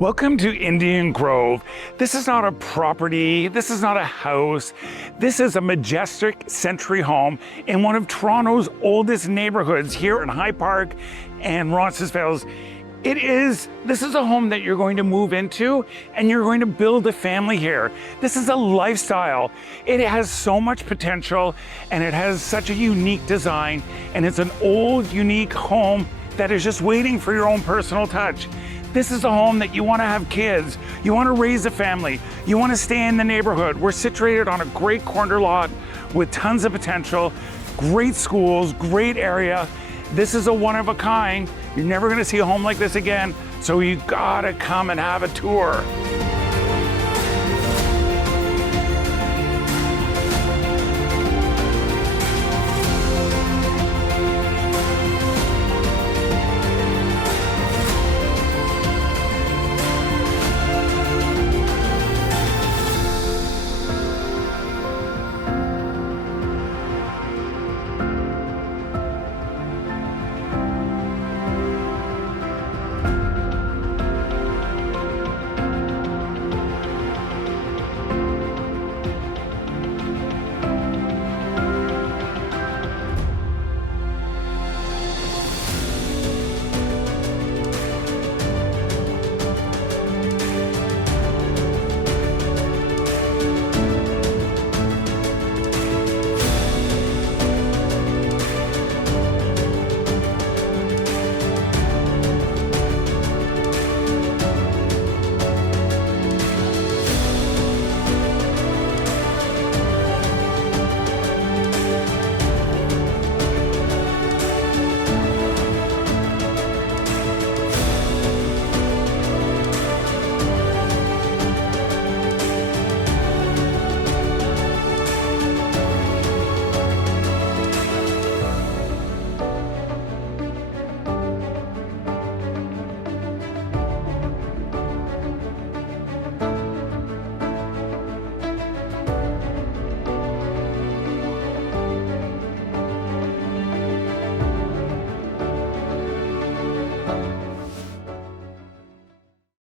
Welcome to Indian Grove. This is not a property, this is not a house. This is a majestic century home in one of Toronto's oldest neighborhoods here in High Park and Roncesvalles. This is a home that you're going to move into and you're going to build a family here. This is a lifestyle. It has so much potential and it has such a unique design, and it's an old, unique home that is just waiting for your own personal touch. This is a home that you want to have kids, you want to raise a family, you want to stay in the neighborhood. We're situated on a great corner lot with tons of potential, great schools, great area. This is a one of a kind. You're never going to see a home like this again, so you gotta come and have a tour.